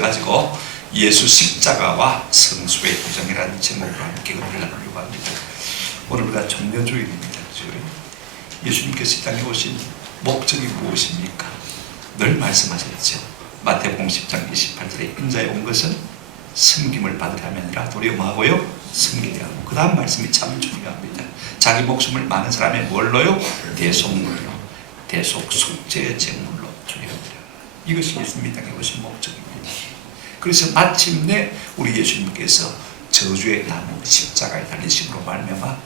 가지고 예수 십자가와 성수의 휘장이라는 제목으로 함께 은혜를 나누려고 합니다. 오늘 우리가 종려주일입니다. 예수님께서 이 땅에 오신 목적이 무엇입니까? 늘 말씀하셨죠. 마태복음 10장 28절에 인자에 온 것은 섬김을 받으려 함이 아니라 도리어 뭐하고요? 섬기려 하고. 그 다음 말씀이 참 중요합니다. 자기 목숨을 많은 사람의 뭘로요? 대속물로, 대속속죄의 제물로 주려고. 이것이 예수님이 땅에 오신 목적입니다. 그래서 마침내 우리 예수님께서 저주의 나무 십자가에 달리심으로 말미암아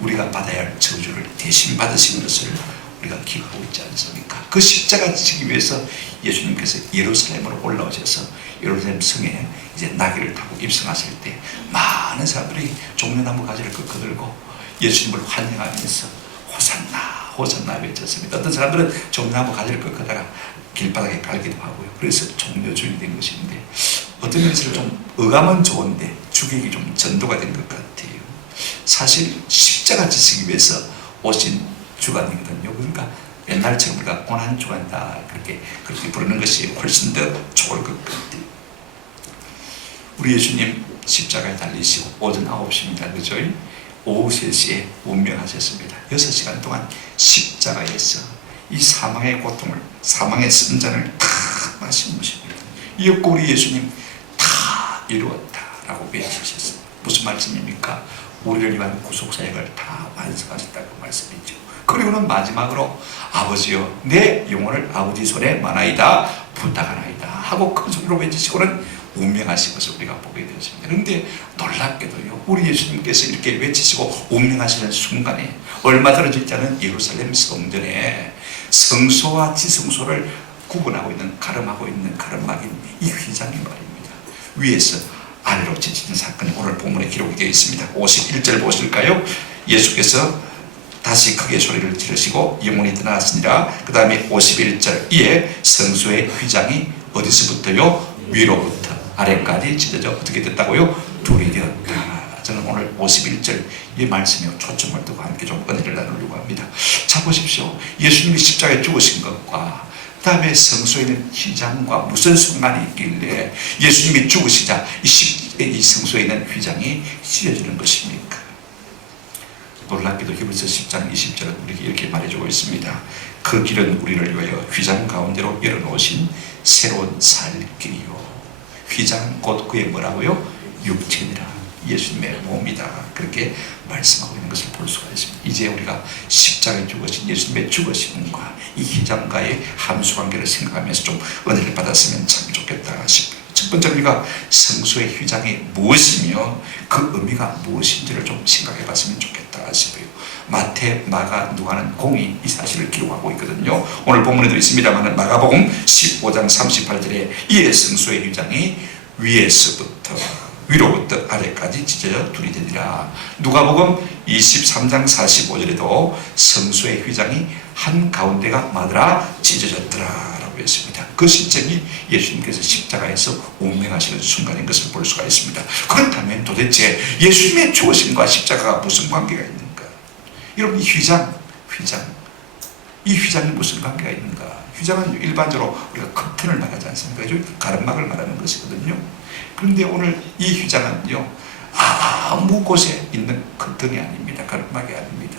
우리가 받아야 할 저주를 대신 받으신 것을 우리가 기록하고 있지 않습니까? 그 십자가 지기 위해서 예수님께서 예루살렘으로 올라오셔서 예루살렘 성에 이제 나귀를 타고 입성하실 때 많은 사람들이 종려나무 가지를 꺾어들고 예수님을 환영하면서 호산나 호산나 외쳤습니다. 어떤 사람들은 종려나무 가지를 꺾어다가 길바닥에 깔기도 하고요. 그래서 종려주일이 된 것인데 어떤 면에서 좀 어감은 좋은데 주객이 좀 전도가 된 것 같아요. 사실 십자가 지시기 위해서 오신 주간이거든요. 그러니까 옛날처럼 우리가 고난 주간이다 그렇게 부르는 것이 훨씬 더 좋을 것 같아요. 우리 예수님 십자가에 달리시고 오전 9시입니다. 그죠? 오후 3시에 운명하셨습니다. 6시간 동안 십자가에서 이 사망의 고통을, 사망의 쓴잔을 다 마신 것입니다. 이었고 우리 예수님 다 이루었다라고 외치셨습니다. 무슨 말씀입니까? 우리를 위한 구속사역을 다 완성하셨다고 말씀이죠. 그리고는 마지막으로 아버지여 내 영혼을 아버지 손에 마나이다 부탁하나이다 하고 큰 소리로 외치시고는 운명하신 것을 우리가 보게 되었습니다. 그런데 놀랍게도요, 우리 예수님께서 이렇게 외치시고 운명하시는 순간에 얼마 떨어져 있지 않은 예루살렘 성전에 성소와 지성소를 구분하고 있는, 가름하고 있는 가름막인 이 휘장이 말입니다. 위에서 아래로 찢어진 사건이 오늘 본문에 기록이 되어 있습니다. 51절 보실까요? 예수께서 다시 크게 소리를 지르시고 영혼이 떠나갔으니라. 그 다음에 51절 이에 성소의 휘장이 어디서부터요? 위로부터 아래까지 찢어져 어떻게 됐다고요? 둘이 되었다. 저는 오늘 51절 이 말씀에 초점을 두고 함께 좀 은혜를 나누려고 합니다. 자 보십시오. 예수님이 십자가에 죽으신 것과 그 다음에 성소에 있는 휘장과 무슨 상관이 있길래 예수님이 죽으시자 이 성소에 있는 휘장이 찢어지는 것입니까? 놀랍게도 히브리서 10장 20절은 우리에게 이렇게 말해주고 있습니다. 그 길은 우리를 위하여 휘장 가운데로 열어놓으신 새로운 살 길이요. 휘장 곧 그의 뭐라고요? 육체니라. 예수님의 몸이다. 그렇게 말씀하고 있는 것을 볼 수가 있습니다. 이제 우리가 십자가에 죽으신 예수님의 죽으심과 이 휘장과의 함수관계를 생각하면서 좀 은혜를 받았으면 참 좋겠다 싶어요. 첫 번째 우리가 성소의 휘장이 무엇이며 그 의미가 무엇인지를 좀 생각해 봤으면 좋겠다 싶어요. 마태, 마가, 누가는 공이 이 사실을 기록하고 있거든요. 오늘 본문에도 있습니다만 마가복음 15장 38절에 이에 성소의 휘장이 위로부터 아래까지 찢어져 둘이 되니라. 누가복음 23장 45절에도 성소의 휘장이 한가운데가 마더라 찢어졌더라 라고 했습니다. 그 시점이 예수님께서 십자가에서 운명하시는 순간인 것을 볼 수가 있습니다. 그렇다면 도대체 예수님의 죽으심과 십자가가 무슨 관계가 있는가? 여러분 이 휘장이 무슨 관계가 있는가? 휘장은 일반적으로 우리가 커튼을 말하지 않습니까? 가름막을 말하는 것이거든요. 그런데 오늘 이 휘장은요, 아무 곳에 있는 커튼이 아닙니다. 가름막이 아닙니다.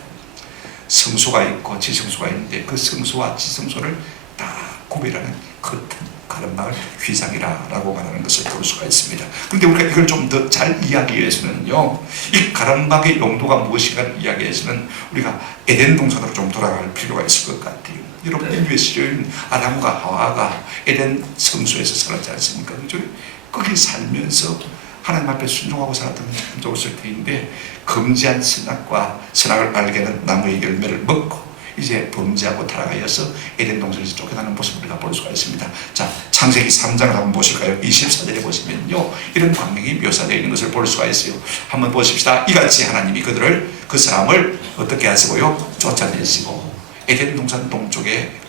성소가 있고 지성소가 있는데 그 성소와 지성소를 다 구별하는 커튼, 가름막을 휘장이라고 말하는 것을 볼 수가 있습니다. 그런데 우리가 이걸 좀 더 잘 이해하기 위해서는요, 이 가름막의 용도가 무엇인가를 이해하기 위해서는 우리가 에덴 동산으로 좀 돌아갈 필요가 있을 것 같아요. 여러분 인류의 시조인 아담과 하와가 에덴 성소에서 살았지 않습니까? 그죠? 거기 살면서 하나님 앞에 순종하고 살았다면 참 좋았을 텐데 금지한 선악을 알게 하는 나무의 열매를 먹고 이제 범죄하고 타락하여서 에덴 동산에서 쫓겨나는 모습을 우리가 볼 수가 있습니다. 자, 창세기 3장을 한번 보실까요? 24절에 보시면요, 이런 광경이 묘사되어 있는 것을 볼 수가 있어요. 한번 보십시다. 이같이 하나님이 그 사람을 어떻게 하시고요? 쫓아내시고 에덴 동산 동쪽에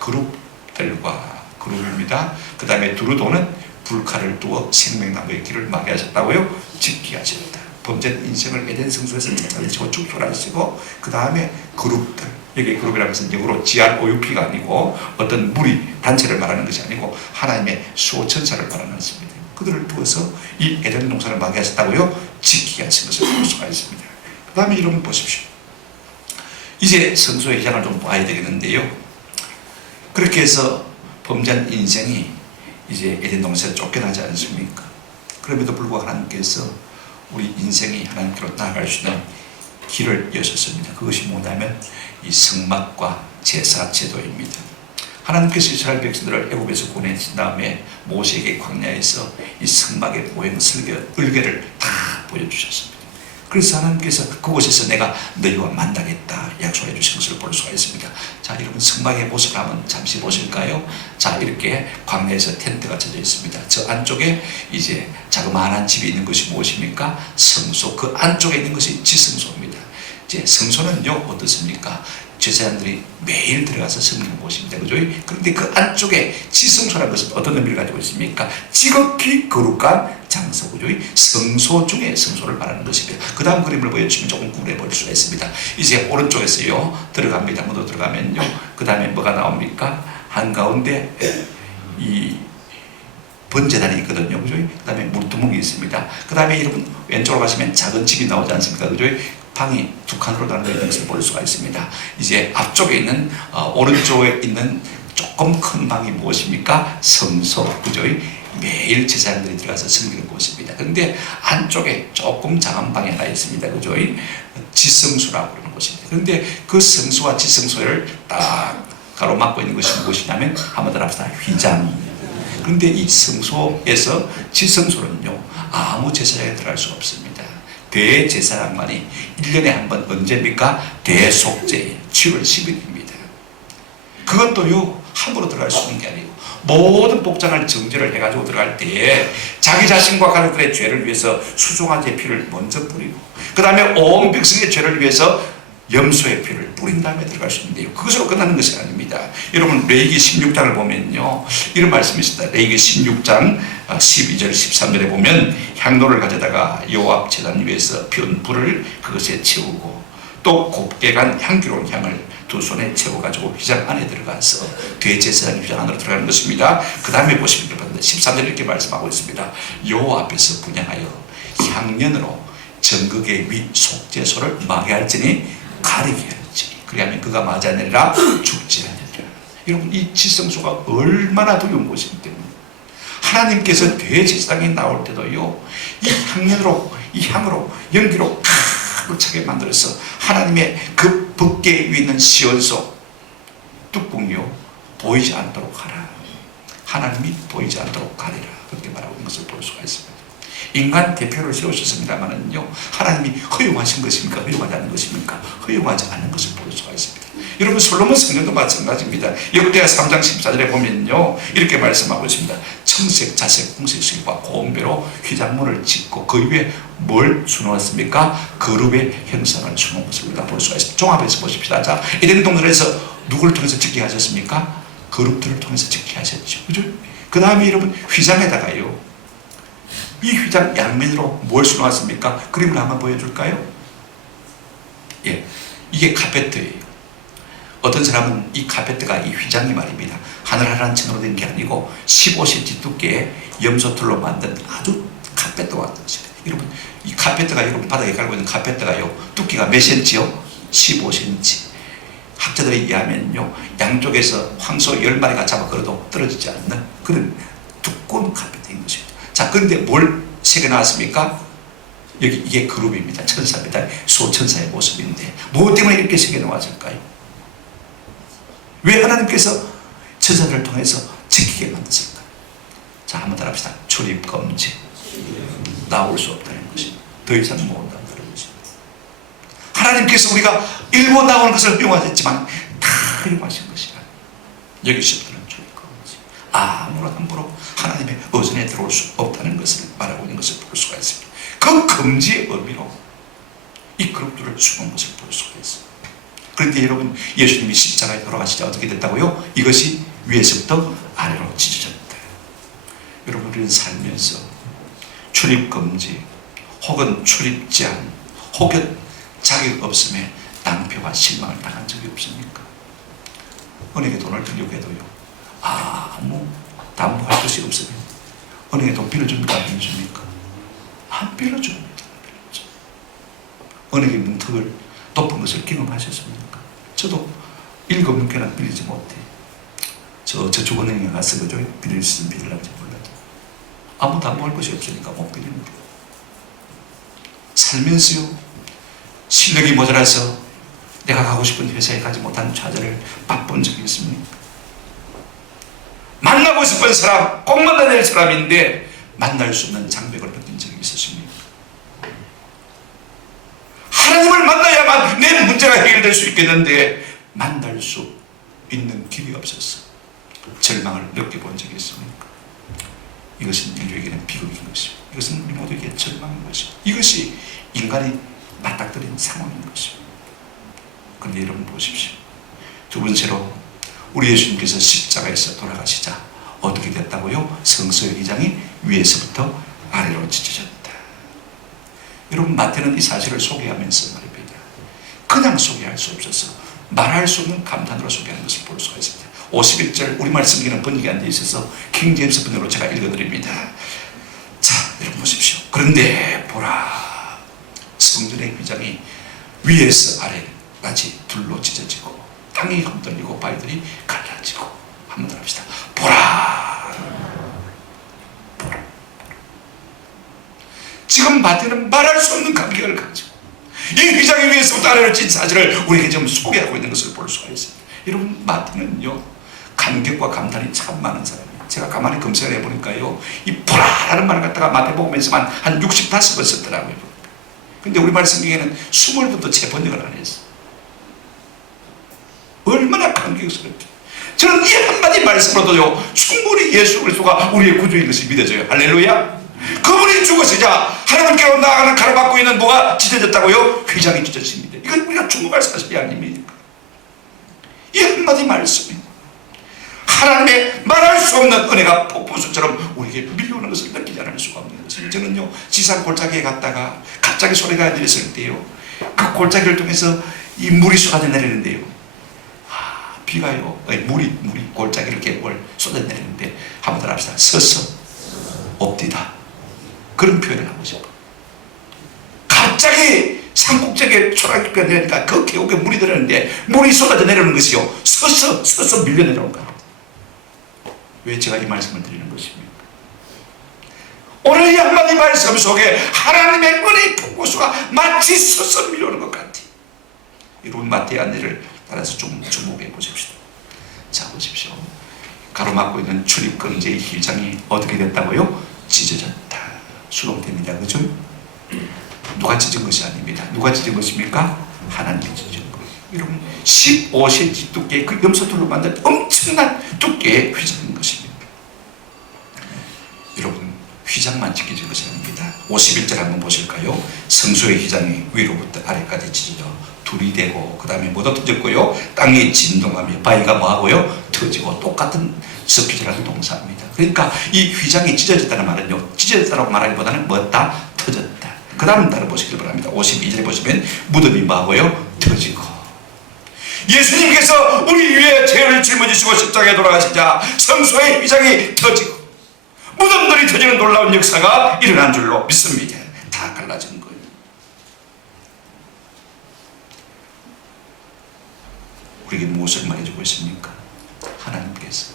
그룹입니다. 그 다음에 두루도는 불칼을 두어 생명나무의 길을 막게 하셨다고요? 짓게 하셨다. 범죄한 인생을 에덴 성소에서 쫓아내시고 축소하시고 그 다음에 그룹들, 여기 그룹이라는 것은 영어로 GROUP가 아니고 어떤 무리 단체를 말하는 것이 아니고 하나님의 수호천사를 말하는 것입니다. 그들을 두어서 이 에덴 동산을 망하셨다고요? 지키게 하신 것을 볼 수가 있습니다. 그 다음에 여러분 보십시오. 이제 성소의 휘장을 좀 봐야 되겠는데요. 그렇게 해서 범죄한 인생이 이제 에덴 동산에 쫓겨나지 않습니까? 그럼에도 불구하고 하나님께서 우리 인생이 하나님께로 나아갈 수 있는 길을 여셨습니다. 그것이 뭐냐면 이 성막과 제사 제도입니다. 하나님께서 이스라엘 백성들을 애굽에서 보내신 다음에 모세에게 광야에서 이 성막의 모형 을개를 다 보여주셨습니다. 그래서 하나님께서 그곳에서 내가 너희와 만나겠다 약속해 주신 것을 볼 수가 있습니다. 자, 여러분 성막의 모습을 한번 잠시 보실까요? 자, 이렇게 광야에서 텐트가 쳐져 있습니다. 저 안쪽에 이제 자그마한 집이 있는 것이 무엇입니까? 성소. 그 안쪽에 있는 것이 지성소입니다. 이제 성소는요 어떻습니까? 제사장들이 매일 들어가서 섬기는 곳입니다. 그죠? 그런데 그 안쪽에 지성소라는 것은 어떤 의미를 가지고 있습니까? 지극히 거룩한 장소, 그죠? 성소 중에 성소를 말하는 것입니다. 그 다음 그림을 보여주시면 조금 구분해 볼 수가 있습니다. 이제 오른쪽에서요 들어갑니다. 문으로 들어가면요, 그 다음에 뭐가 나옵니까? 한가운데 이 번제단이 있거든요. 그죠? 그 다음에 물두멍이 있습니다. 그 다음에 여러분 왼쪽으로 가시면 작은 집이 나오지 않습니까? 그죠? 방이 두 칸으로 나누어 있는 것을 볼 수가 있습니다. 이제 앞쪽에 있는 오른쪽에 있는 조금 큰 방이 무엇입니까? 성소, 그죠? 매일 제사장들이 들어가서 섬기는 곳입니다. 그런데 안쪽에 조금 작은 방이 하나 있습니다. 그죠? 지성소라고 그러는 곳입니다. 그런데 그 성소와 지성소를 딱 가로막고 있는 것이 무엇이냐면 한번 더 합시다. 휘장. 그런데 이 성소에서 지성소는요 아무 제사장이 들어갈 수 없습니다. 대제사장만이 1년에 한 번 언제입니까? 대속죄 7월 10일입니다. 그것도요 함부로 들어갈 수 있는 게 아니고 모든 복장을 정제를 해가지고 들어갈 때에 자기 자신과 가족들의 죄를 위해서 수송아지의 피를 먼저 뿌리고 그 다음에 온 백성의 죄를 위해서 염소의 피를 뿌린 다음에 들어갈 수 있는데요, 그것으로 끝나는 것이 아닙니다. 여러분 레위기 16장을 보면요 이런 말씀이 있습니다. 레위기 16장 12절 13절에 보면 향로를 가져다가 여호와 제단 위에서 피운 불을 그것에 채우고 또 곱게 간 향기로운 향을 두 손에 채워가지고 휘장 안에 들어가서 대제사장 휘장 안으로 들어가는 것입니다. 그 다음에 보시면 13절 이렇게 말씀하고 있습니다. 여호와 앞에서 분향하여 향년으로 전극의 위 속죄소를 망해할지니 가리게 할지 그리하면 그가 맞지 않으리라 죽지 않으리라. 여러분 이 지성소가 얼마나 두려운 곳이기 때문에 하나님께서 대제사장이 나올 때도요 이 향연으로 이 향으로 연기로 가득 차게 만들어서 하나님의 그 법궤 위에 있는 시온소 뚜껑이요 보이지 않도록 하라. 하나님이 보이지 않도록 가리라. 그렇게 말하고 있는 것을 볼 수가 있습니다. 인간 대표를 세우셨습니다만은요 하나님이 허용하신 것입니까? 허용하지 않는 것입니까? 허용하지 않는 것을 볼 수가 있습니다. 여러분 솔로몬 성전도 마찬가지입니다. 역대하 3장 14절에 보면요 이렇게 말씀하고 있습니다. 청색, 자색, 홍색실과 고운배로 휘장문을 짓고 그 위에 뭘 수놓았습니까? 거룩의 형상을 수놓은 것을 우리가 볼 수가 있습니다. 종합해서 보십시다. 자, 에덴 동산에서 누구를 통해서 짓게 하셨습니까? 거룩들을 통해서 짓게 하셨죠. 그죠? 그 다음에 여러분 휘장에다가요 이 휘장 양면으로 뭘 수놓았습니까? 그림을 한번 보여줄까요? 예, 이게 카페트예요. 어떤 사람은 이 카페트가 이 휘장이 말입니다. 하늘하란 천으로 된 게 아니고 15cm 두께의 염소털로 만든 아주 카페트와 같은 것입니다. 여러분 이 카페트가 여러분 바닥에 깔고 있는 카페트가요 두께가 몇 cm요? 15cm. 학자들에 의하면요 양쪽에서 황소 10마리가 잡아 걸어도 떨어지지 않는 그런 두꺼운 카페트인 것입니다. 자, 그런데 뭘 새겨놨습니까? 여기 이게 그룹입니다. 천사입니다. 소천사의 모습인데 무엇 때문에 이렇게 새겨놓았을까요? 왜 하나님께서 천사들을 통해서 지키게 만드셨을까요? 자, 한번 따라 합시다. 출입금지. 나올 수 없다는 것입니다. 더 이상 못 나온다는 것입니다. 하나님께서 우리가 일부 나오는 것을 허용하셨지만 다 허용하신 것이라. 여기서부터는 출입금지. 아무나 함부로 하나님의 의전에 들어올 수 없다는 것을 말하고 있는 것을 볼 수가 있습니다. 그 금지의 의미로 이 그룹들을 수놓은 것을 볼 수가 있습니다. 그런데 여러분 예수님이 십자가에 돌아가시자 어떻게 됐다고요? 이것이 위에서부터 아래로 찢어졌다. 여러분 우리는 살면서 출입금지 혹은 출입제한 혹은 자격 없음에 낭패와 실망을 당한 적이 없습니까? 은행에 돈을 들려고 해도요 아무 담보할 것이 없으면 은행에 돈 빌려줍니까? 안 빌려줍니까? 안 빌려줍니다. 은행의 문턱을 높은 것을 경험하셨습니까? 저도 7번 꽤나 빌리지 못해. 저 저축은행에 가서 그저 빌릴 수 있으면 빌릴지 몰라도 아무도 안 먹을 것이 없으니까 못 빌립니다. 살면서요, 실력이 모자라서 내가 가고 싶은 회사에 가지 못한 좌절을 맛본 적이 있습니까? 만나고 싶은 사람, 꼭 만나야 될 사람인데 만날 수 없는 장벽을 느낀 적이 있었습니까? 하나님을 만나야만 내 문제가 해결될 수 있겠는데 만날 수 있는 길이 없었어. 절망을 느껴본 적이 있습니까? 이것은 인류에게는 비극인 것입니다. 이것은 우리 모두에게 절망인 것입니다. 이것이 인간이 맞닥뜨린 상황인 것입니다. 그런데 여러분 보십시오. 두 번째로 우리 예수님께서 십자가에서 돌아가시자 어떻게 됐다고요? 성소의 휘장이 위에서부터 아래로 찢어졌다. 여러분, 마태는 이 사실을 소개하면서 말입니다. 그냥 소개할 수 없어서 말할 수 없는 감탄으로 소개하는 것을 볼 수가 있습니다. 51절 우리말 성경에는 번역이 안 되어 있어서 킹 제임스 번역으로 제가 읽어드립니다. 자, 여러분 보십시오. 그런데 보라, 성전의 휘장이 위에서 아래까지 둘로 찢어지고 땅이 흔들리고 바위들이 갈라지고. 한번 더 합시다. 보라. 보라. 지금 마태는 말할 수 없는 감격을 가지고 이 휘장이 위에서부터 아래로 찐 사실을 우리에게 지금 소개하고 있는 것을 볼 수가 있습니다. 여러분, 마태는요 감격과 감탄이 참 많은 사람이에요. 제가 가만히 검색을 해보니까요, 이 보라라는 말을 갖다가 마태복음에서만 한 65번 썼더라고요. 근데 우리말 성경에는 20번도 채 번역을 안 했어. 얼마나 감격스럽죠. 저는 이 한마디 말씀으로도요 충분히 예수 그리스도가 우리의 구주인 것이 믿어져요. 할렐루야. 그분이 죽으시자 하나님께로 나아가는 가로막고 있는 뭐가 찢어졌다고요? 휘장이 찢어집니다. 이건 우리가 중국할 사실이 아닙니까? 이 한마디 말씀이 하나님의 말할 수 없는 은혜가 폭포수처럼 우리에게 밀려오는 것을 느끼지 않을 수가 없는 것입니다. 저는요 지상 골짜기에 갔다가 갑자기 소리가 들렸을 때요, 그 골짜기를 통해서 이 물이 쏟아져 내리는데요, 비가요, 물이 골짜기를 개골 쏟아져 내리는데 한번 더 합시다. 서서 엎디다. 그런 표현을 하고 싶어. 갑자기 산꼭대기에 초락기가 내리니까 그 계곡에 물이 들어오는데 물이 쏟아져 내려오는 것이요, 서서 밀려 내려온 거예요. 왜 제가 이 말씀을 드리는 것입니까? 오늘 이 한마디 말씀 속에 하나님의 은혜의 폭포수가 마치 서서 밀려오는 것 같아. 여러분, 마태의 안내를 따라서 좀 주목해 보십시오. 자, 보십시오. 가로막고 있는 출입금지의 휘장이 어떻게 됐다고요? 찢어졌다. 수동됩니다. 그죠? 누가 찢은 것이 아닙니다. 누가 찢은 것입니까? 하나님이 찢은 거예요. 여러분, 15cm 두께의 그 염소돌로 만든 엄청난 두께의 휘장인 것입니다. 여러분, 휘장만 찢겨진 것이 아닙니다. 51절 한번 보실까요? 성소의 휘장이 위로부터 아래까지 찢어져 둘이 되고, 그 다음에 뭐도 터졌고요, 땅이 진동하며 바위가 뭐하고요? 터지고. 똑같은 섞이지라는 동사입니다. 그러니까 이 휘장이 찢어졌다는 말은요, 찢어졌다고 말하기보다는 뭐다? 터졌다. 그 다음 단어 보시길 바랍니다. 52절에 보시면 무덤이 뭐하고요? 터지고. 예수님께서 우리 위에 죄를 짊어지시고 십자가에 돌아가시자 성소의 휘장이 터지고 무덤들이 터지는 놀라운 역사가 일어난 줄로 믿습니다. 다 갈라진 거예요. 우리에게 무엇을 말해주고 있습니까? 하나님께서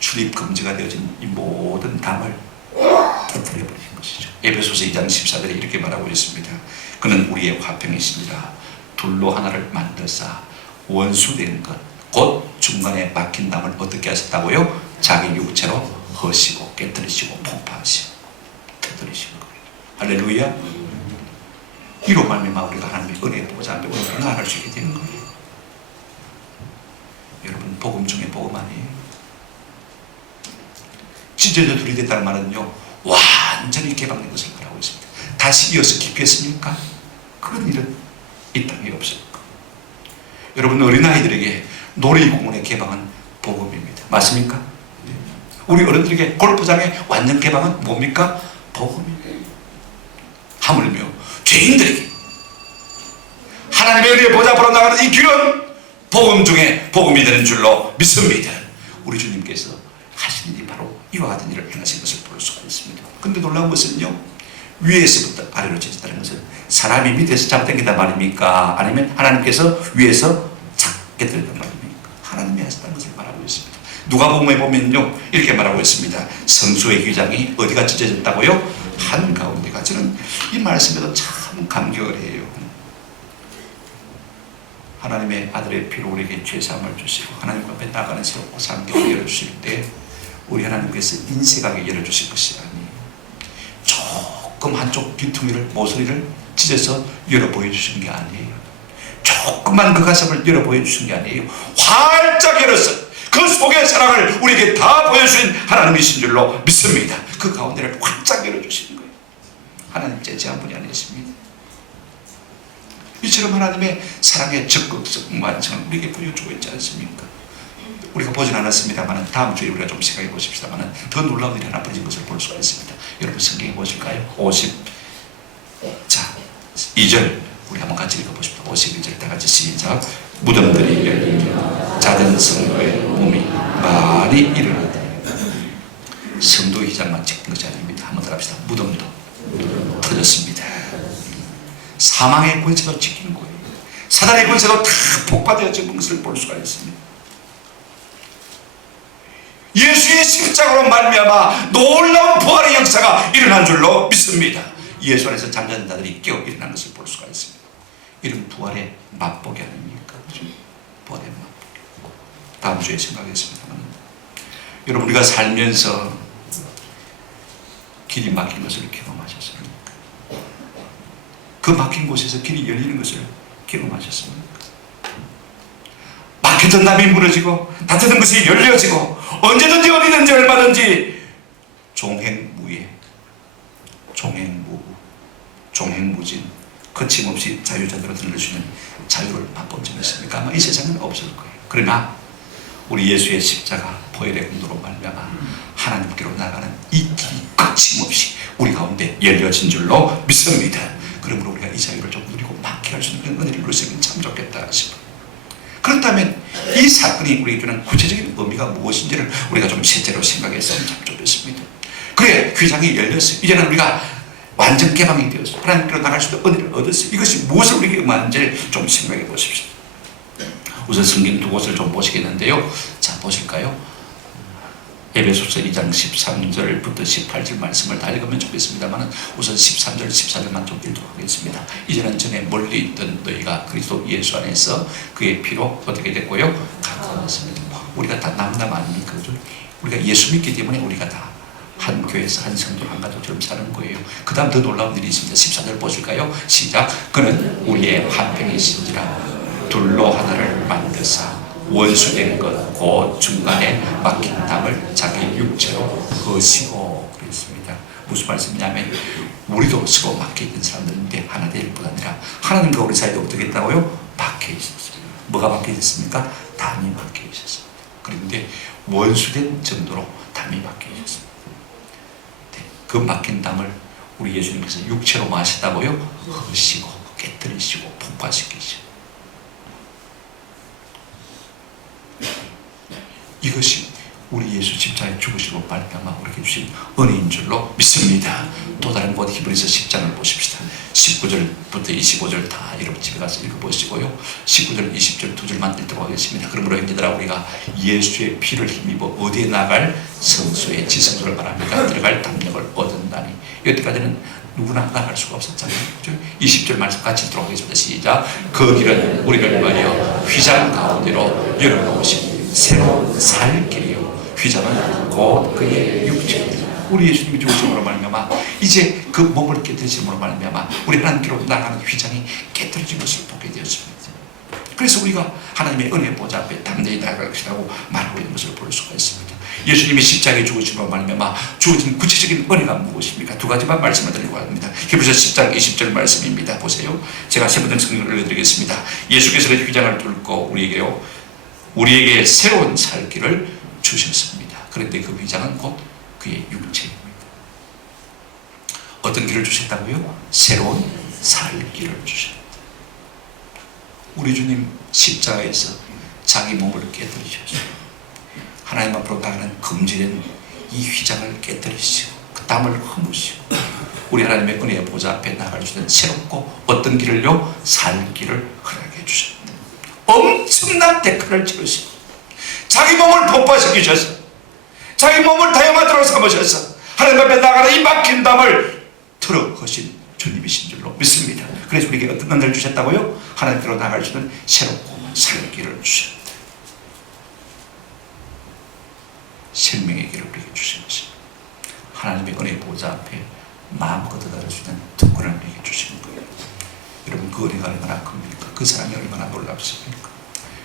출입 금지가 되어진 이 모든 담을 깨뜨려버린 것이죠. 에베소서 2장 14절에 이렇게 말하고 있습니다. 그는 우리의 화평이시니라. 둘로 하나를 만드사 원수된 것, 곧 중간에 막힌 담을 어떻게 하셨다고요? 자기 육체로 허시고 깨뜨리시고 폭파하시고 터뜨리신 거예요. 할렐루야. 이로 말미암아 우리가 하나님의 은혜의 보좌 앞에 나아갈 수 있게 되는 거예요. 여러분, 복음 중에 복음 아니에요. 찢어져 둘이 됐다는 말은요, 완전히 개방된 것을 말하고 있습니다. 다시 이어서 깊겠습니까? 그런 일은 이 땅에 없습니다. 여러분, 어린아이들에게 놀이공원의 개방은 복음입니다. 맞습니까? 우리 어른들에게 골프장의 완전 개방은 뭡니까? 복음입니다. 하물며 죄인들에게 하나님의 은혜의 보좌 앞으로 나가는 이 길은 복음 중에 복음이 되는 줄로 믿습니다. 우리 주님께서 하신 일이 바로 이와 같은 일을 행하신 것을 볼 수가 있습니다. 그런데 놀라운 것은요, 위에서부터 아래로 찢었다는 것은 사람이 밑에서 잡아당긴단 말입니까? 아니면 하나님께서 위에서 작게 들었단 말입니까? 하나님이 하셨다는 것을 말하고 있습니다. 누가복음에 보면요, 이렇게 말하고 있습니다. 성소의 휘장이 어디가 찢어졌다고요? 한가운데가. 저는 이 말씀에도 참 감격을 해요. 하나님의 아들의 피로 우리에게 죄사함을 주시고 하나님 앞에 나가는 새롭고 상경을 열어주실 때 우리 하나님께서 인색하게 열어주실 것이 아니에요. 조금 한쪽 귀퉁이를, 모서리를 찢어서 열어 보여주신 게 아니에요. 조금만 그 가슴을 열어 보여주신 게 아니에요. 활짝 열어서 그 속의 사랑을 우리에게 다 보여주신 하나님이신 줄로 믿습니다. 그 가운데를 활짝 열어주시는 거예요. 하나님 제재한 분이 아니십니다. 이처럼 하나님의 사랑의 적극적 완성을 우리에게 보여주고 있지 않습니까? 우리가 보진 않았습니다만 다음 주에 우리가 좀 생각해 보십시다만 더 놀라운 일이 하나 벌어진 것을 볼 수가 있습니다. 여러분 성경에 보실까요? 52절 우리 한번 같이 읽어보십시오. 52절 다 같이 시작. 무덤들이 열리며 작은 성도의 몸이 많이 일어나더니. 성도 휘장만 찍힌 것이 아닙니다. 한번 더 합시다. 무덤도 터졌습니다. 사망의 권세도 지킨 거예요. 사단의 권세도 다 폭파되어진 것을 볼 수가 있습니다. 예수의 십자가로 말미암아 놀라운 부활의 역사가 일어난 줄로 믿습니다. 예수 안에서 잠자는 자들이 깨어 일어난 것을 볼 수가 있습니다. 이런 부활의 맛보기 아닙니까? 부활의 맛보기. 다음 주에 생각하겠습니다만, 여러분 우리가 살면서 길이 막힌 것을 경험하셨습니까? 그 막힌 곳에서 길이 열리는 것을 경험하셨습니까? 막혔던 담이 무너지고 닫혔던 것이 열려지고 언제든지 어디든지 얼마든지 종행무예, 종행무진 거침없이 자유자재로 들려주는 자유를 맛본 적이 있습니까? 아마 이 세상은 없을 거예요. 그러나 우리 예수의 십자가 보혈의 공로로 말미암아 하나님께로 나가는 이 길이 거침없이 우리 가운데 열려진 줄로 믿습니다. 그러므로 우리가 이 자유를 좀 누리고 막게 할 수 있는 은혜를 누릴 수 있으면 참 좋겠다 싶어요. 그렇다면 이 사건이 우리에게 주는 구체적인 의미가 무엇인지를 우리가 좀 실제로 생각했으면 참 좋겠습니다. 그래, 휘장이 열렸어요. 이제는 우리가 완전 개방이 되었어요. 하나님께로 나갈 수 있는 은혜를 얻었어요. 이것이 무엇을 우리에게 의미하는지를 좀 생각해 보십시오. 우선 성경 두 곳을 좀 보시겠는데요. 자, 보실까요? 에베소서 2장 13절부터 18절 말씀을 다 읽으면 좋겠습니다만 우선 13절, 14절만 좀 읽도록 하겠습니다. 이제는 전에 멀리 있던 너희가 그리스도 예수 안에서 그의 피로 어떻게 됐고요? 가까워졌습니다. 우리가 다 남남 아닙니까? 우리가 예수 믿기 때문에 우리가 다 한 교회에서 한 성도 한 가족처럼 사는 거예요. 그 다음 더 놀라운 일이 있습니다. 14절 보실까요? 시작. 그는 우리의 한평이신지라 둘로 하나를 만드사 원수된 것 곧 중간에 막힌 담을 자기 육체로 거시고 그랬습니다. 무슨 말씀이냐면 우리도 서로 막혀있는 사람들인데 하나 될 뿐 아니라 하나님과 우리 사이도 어떻게 했다고요? 막혀 있었어요. 뭐가 막혀 있었습니까? 담이 막혀 있었습니다. 그런데 원수된 정도로 담이 막혀 있었습니다. 그 막힌 담을 우리 예수님께서 육체로 마셨다고요? 거시고 깨뜨리시고 폭파시키시고. 이것이 우리 예수 십자가에 죽으시고 말미암아 우리에게 주신 은혜인 줄로 믿습니다. 또 다른 곳 히브리서 10장을 보십시다. 19절부터 25절 다 여러분 집에 가서 읽어보시고요. 19절, 20절 두 절만 읽도록 하겠습니다. 그러므로 형제들아 우리가 예수의 피를 힘입어 어디에 나갈? 성소의 지성소를 말합니까? 들어갈 담력을 얻은다니. 여태까지는 누구나 나갈 수가 없었잖아요. 20절 말씀 같이 읽도록 하겠습니다. 시작. 그 길은 우리를 위하여 휘장 가운데로 열어놓으시고 새로운 살 길이요 휘장은 곧 그의 육체입니다. 우리 예수님이 죽으심으로 말미암아 이제 그 몸을 깨뜨리심으로 말미암아 우리 하나님께로 나가는 휘장이 깨뜨려진 것을 보게 되었습니다. 그래서 우리가 하나님의 은혜 보좌 앞에 담대히 나아갈 것이라고 말하고 있는 것을 볼 수가 있습니다. 예수님이 십자가에 죽으심으로 말미암아 주어진 구체적인 은혜가 무엇입니까? 두 가지만 말씀을 드리려고 합니다. 히브리서 10장 20절 말씀입니다. 보세요. 제가 세 번째 성경을 읽어드리겠습니다. 예수께서는 휘장을 뚫고 우리에게 새로운 살길을 주셨습니다. 그런데 그 휘장은 곧 그의 육체입니다. 어떤 길을 주셨다고요? 새로운 살길을 주셨습니다. 우리 주님 십자가에서 자기 몸을 깨뜨리셨어요. 하나님 앞으로 나가는 금지된 이 휘장을 깨뜨리시고 그 땀을 허무시고 우리 하나님의 은혜의 보좌 앞에 나갈 수 있는 새롭고 어떤 길을요? 살 길을 허락해 주셨다. 엄청난 대가를 치르시고 자기 몸을 폭파시키셔서 자기 몸을 다용화도록 삼으셔서 하나님 앞에 나가는 이 막힌 담을 털어거신 주님이신 줄로 믿습니다. 그래서 우리에게 어떤 은혜를 주셨다고요? 하나님께로 나갈 수 있는 새롭고 살 길을 주셨다. 생명의 길을 우리에게 주신 것입니다. 하나님의 은혜의 보좌 앞에 마음껏 나갈 수 있는 특권을 우리에게 주신 거예요. 여러분 그 은혜가 얼마나 큽니까? 그 사랑이 얼마나 놀랍습니까?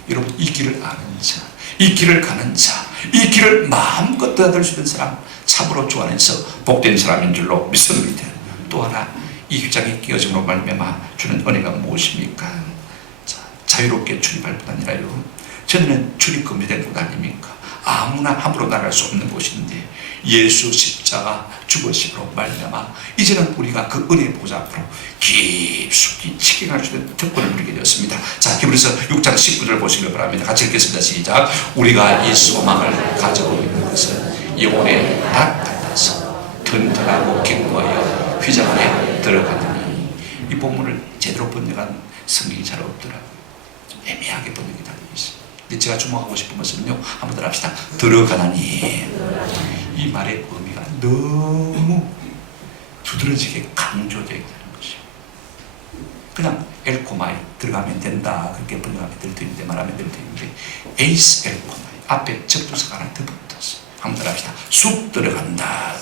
여러분 이 길을 아는 자, 이 길을 가는 자, 이 길을 마음껏 떠들 수 있는 사람 참으로 주 안에서 복된 사람인 줄로 믿습니다. 또 하나 이 휘장이 끼어짐으로 말미암아 주는 은혜가 무엇입니까? 자유롭게 출입할 뿐 아니라요, 저는 출입금지된 곳 아닙니까? 아무나 함부로 나갈 수 없는 곳인데 예수 십자가 죽으심으로 말미암아 이제는 우리가 그 은혜의 보좌 앞으로 깊숙이 직행할 수 있는 특권을 누리게 되었습니다. 자, 히브리서 6장 19절 보시기 바랍니다. 같이 읽겠습니다. 시작. 우리가 이 소망을 가지고 있는 것은 영혼의 닭 같아서 튼튼하고 견고하여 휘장 안에 들어가느니. 이 본문을 제대로 번역한 성경이 잘 없더라고요. 좀 애매하게 번역이 되어 있습니다. 근데 제가 주목하고 싶은 것은요, 한번 더 합시다. 들어가나니. 이 말의 의미가 너무 두드러지게 강조되어 있다는 것이에요. 그냥 엘코마이 들어가면 된다 그렇게 번역하면 될 텐데, 말하면 될 텐데, 에이스 엘코마이 앞에 접두사가 하나 더 붙었어요. 한번 더 합시다. 쑥 들어간다,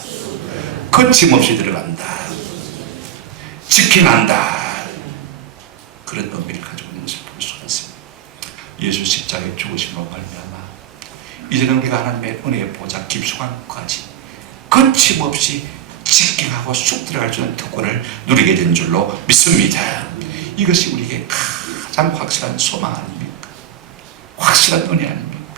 거침없이 들어간다, 직행한다, 그런 의미를 가지고 있는 것을 볼 수가 있습니다. 예수 십자가의 죽으심으로 말미암아 이제는 우리가 하나님의 은혜의 보좌 깊숙한 곳까지 거침없이 직행하고 쑥 들어갈 수 있는 특권을 누리게 된 줄로 믿습니다. 이것이 우리에게 가장 확실한 소망 아닙니까? 확실한 은혜 아닙니까?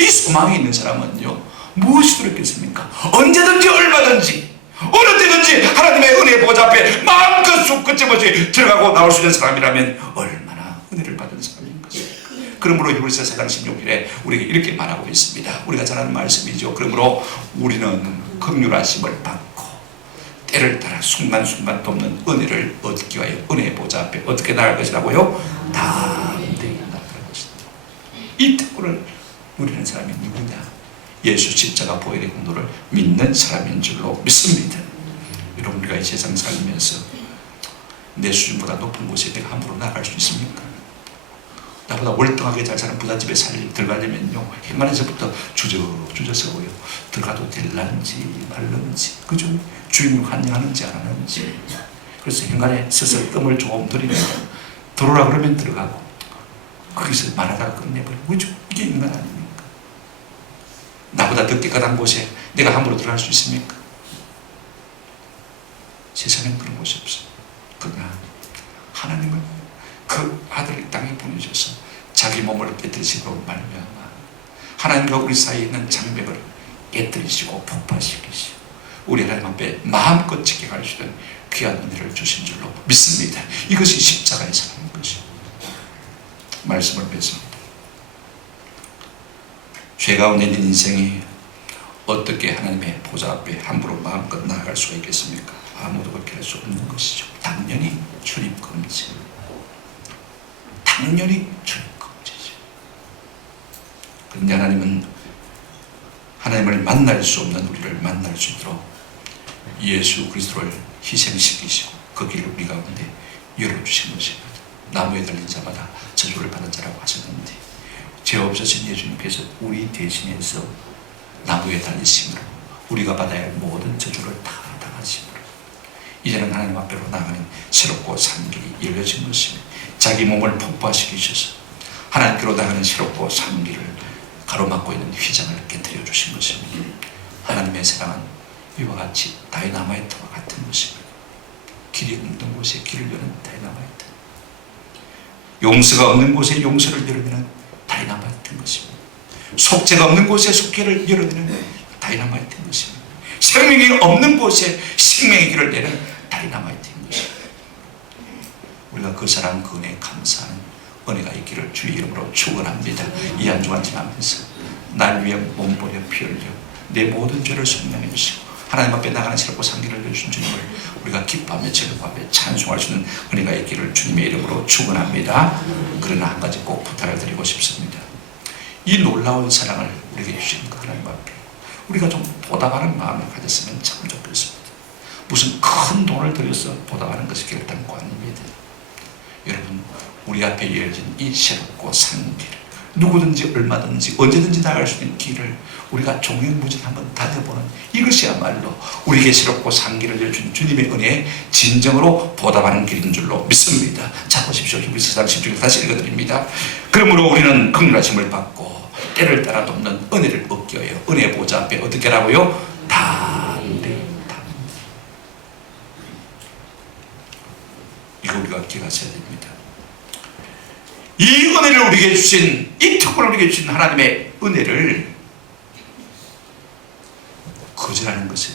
이 소망이 있는 사람은요, 무엇이 두렵겠습니까? 언제든지 얼마든지 어느 때든지 하나님의 은혜의 보좌 앞에 마음껏 쑥 거침없이 들어가고 나올 수 있는 사람이라면 얼마나 은혜를 받은 사람인 것입니까? 그러므로 히브리서 4장 16절에 우리에게 이렇게 말하고 있습니다. 우리가 잘 아는 말씀이죠. 그러므로 우리는 긍휼하심을 받고 때를 따라 순간순간 돕는 은혜를 얻기 위하여 은혜의 보좌 앞에 어떻게 나갈 것이라고요? 담대히 나갈 것이다. 이 특권을 누리는 사람이 누구냐? 예수 십자가 보혈의 공로를 믿는 사람인 줄로 믿습니다. 여러분, 우리가 이 세상 살면서 내 수준보다 높은 곳에 내가 함부로 나갈 수 있습니까? 나보다 월등하게 잘 사는 부잣집에 들어가려면요, 행안에서부터 주저서고요, 들어가도 될란지 말런지, 그죠? 주인을 환영하는지 안 하는지. 그래서 행안에 서서 뜸을 조금 들이면 들어오라 그러면 들어가고 거기서 말하다가 끝내버리고, 그죠? 이게 인간 아닙니까? 나보다 더 깨끗한 곳에 내가 함부로 들어갈 수 있습니까? 세상엔 그런 곳이 없어요. 그러나 하나님은 그 아들을 이 땅에 보내셔서 자기 몸을 깨뜨리시고 말미암아 하나님과 우리 사이에 있는 장벽을 깨뜨리시고 폭파시키시고 우리 하나님 앞에 마음껏 지켜갈 수 있는 귀한 은혜를 주신 줄로 믿습니다. 이것이 십자가의 사랑인 것이에요. 말씀을 맺습니다. 죄 가운데 있는 인생이 어떻게 하나님의 보좌 앞에 함부로 마음껏 나아갈 수가 있겠습니까? 아무도 그렇게 할 수 없는 것이죠. 당연히 출입금지. 당연히 출입금지죠. 그런데 하나님은 하나님을 만날 수 없는 우리를 만날 수 있도록 예수 그리스도를 희생시키시고 그 길을 우리 가운데 열어주신 것입니다. 나무에 달린 자마다 저주를 받은 자라고 하셨는데, 죄 없으신 예수님께서 우리 대신해서 나무에 달리심으로 우리가 받아야 할 모든 저주를 다 당하심으로 이제는 하나님 앞으로 나가는 새롭고 산 길이 열려진 것입니다. 자기 몸을 폭파시키셔서 하나님께로 나가는 새롭고 산 길을 가로막고 있는 휘장을 깨뜨려 주신 것입니다. 하나님의 사랑은 이와 같이 다이나마이트와 같은 것입니다. 길이 없는 곳에 길을 여는 다이나마이트, 용서가 없는 곳에 용서를 열어내는 다이나마이트인 것입니다. 속죄가 없는 곳에 속죄를 열어내는 다이나마이트인 것입니다. 생명이 없는 곳에 생명의 길을 내는 다이나마이트인 것입니다. 우리가 그 사랑 그 은혜에 감사하는 은혜가 있기를 주의 이름으로 축원합니다. 이 한 주간 지나면서 날 위해 몸부려 피 흘려 내 모든 죄를 속량해 주시고 하나님 앞에 나가는 새롭고 상기를 해주신 주님을 우리가 기뻐하며 즐거워하며 찬송할 수 있는 은혜가 있기를 주님의 이름으로 축원합니다. 그러나 한 가지 꼭 부탁을 드리고 싶습니다. 이 놀라운 사랑을 우리에게 주신 그 하나님 앞에 우리가 좀 보답하는 마음을 가졌으면 참 좋겠습니다. 무슨 큰 돈을 들여서 보답하는 것이 결단코 아닙니다. 여러분, 우리 앞에 열려진 이 새롭고 산 길, 누구든지 얼마든지 언제든지 나갈 수 있는 길을 우리가 종횡무진 한번 다져보는 이것이야말로 우리에게 새롭고 산 길을 열어준 주님의 은혜에 진정으로 보답하는 길인 줄로 믿습니다. 자, 보십시오. 히브리서 10절 다시 읽어드립니다. 그러므로 우리는 긍휼하심을 받고 때를 따라 돕는 은혜를 얻게 하여 은혜 보좌 앞에 어떻게 하라고요? 담대히. 이거 우리가 기억하셔야 됩니다. 이 은혜를 우리에게 주신, 이 특권을 우리에게 주신 하나님의 은혜를 거절하는 것은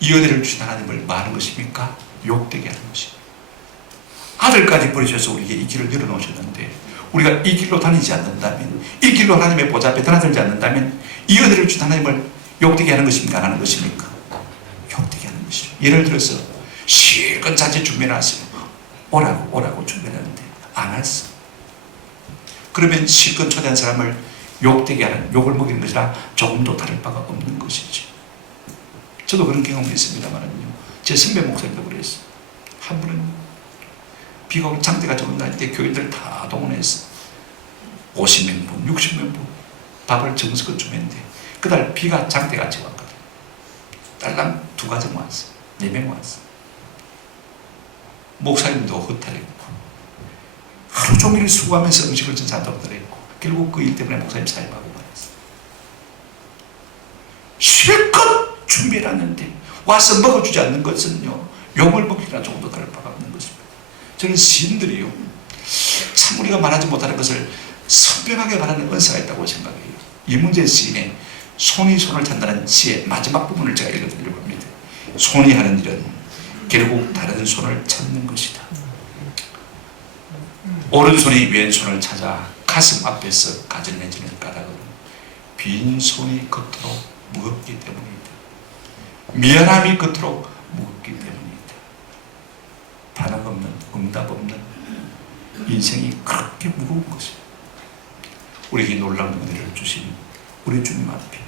이 은혜를 주신 하나님을 뭐 하는 것입니까? 욕되게 하는 것입니다. 아들까지 버리셔서 우리에게 이 길을 열어놓으셨는데 우리가 이 길로 다니지 않는다면, 이 길로 하나님의 보좌 앞에 드나들지 않는다면 이 은혜를 주신 하나님을 욕되게 하는 것입니까? 안 하는 것입니까? 욕되게 하는 것이죠. 예를 들어서 실컷 자체 준비해놨어요. 오라고 준비했는데 안 왔어. 그러면 실컷 초대한 사람을 욕되게 하는, 욕을 먹이는 것이라 조금도 다를 바가 없는 것이죠. 저도 그런 경험이 있습니다만은요, 제 선배 목사님도 그랬어요. 한 분은 비가 오고 장대가 적은 날 때 교인들 다 동원해서 50명 분, 60명 분 밥을 정성껏 주면데 그날 비가 장대같이 왔거든. 딸랑 2가정 왔어. 4명 왔어. 목사님도 허탈했고 하루 종일 수고하면서 음식을 전산도록 했고 결국 그 일 때문에 목사님 사임하고 말았어. 실컷 준비해놨는데 와서 먹어주지 않는 것은요, 욕을 먹기나 조금도 다를 바가 없는 것입니다. 저는 시인들이요, 참 우리가 말하지 못하는 것을 선명하게 말하는 은사가 있다고 생각해요. 이문재 시인의 손이 손을 찬다는 시의 마지막 부분을 제가 읽어드리려고 합니다. 손이 하는 일은 결국 다른 손을 찾는 것이다. 오른손이 왼손을 찾아 가슴 앞에서 가져내지는 까닭은 빈손이 겉으로 무겁기 때문이다. 미안함이 겉으로 무겁기 때문이다. 반응 없는, 응답 없는 인생이 그렇게 무거운 것입니다. 우리에게 놀라운 은혜를 주신 우리 주님 앞에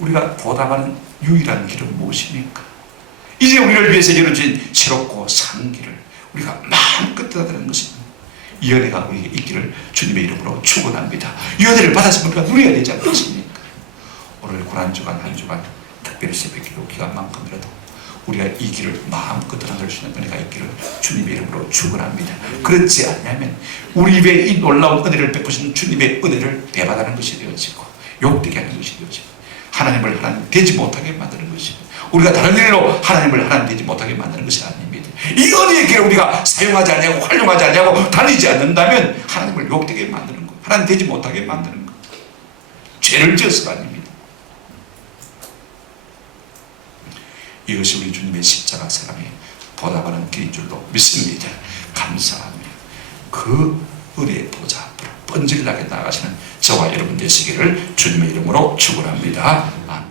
우리가 보답하는 유일한 길은 무엇입니까? 이제 우리를 위해서 열어진 새롭고 산 길을 우리가 마음껏 떠나는 것입니다. 이 은혜가 우리에게 있기를 주님의 이름으로 축원합니다. 이 은혜를 받아서 우리가 누려야 되지 않겠습니까? 오늘 고난주간 한 주간 특별히 새벽기도 기간만큼이라도 우리가 이 길을 마음껏 떠나갈 수 있는 은혜가 있기를 주님의 이름으로 축원합니다. 그렇지 않냐면 우리 입에 이 놀라운 은혜를 베푸신 주님의 은혜를 배반하는 것이 되어지고 욕되게 하는 것이 되어지고 하나님을 하나님 되지 못하게 만드는 것입니다. 우리가 다른 일로 하나님을 하나님 되지 못하게 만드는 것이 아닙니다. 이 은혜의 길을 우리가 사용하지 않냐고 활용하지 않냐고 다니지 않는다면 하나님을 욕되게 만드는 것, 하나님 되지 못하게 만드는 것, 죄를 지어서가 아닙니다. 이것이 우리 주님의 십자가 사랑에 보답하는 길인 줄로 믿습니다. 감사하며 그 은혜의 보좌 앞으로 번질나게 나가시는 저와 여러분 되시기를 주님의 이름으로 축원합니다. 아멘.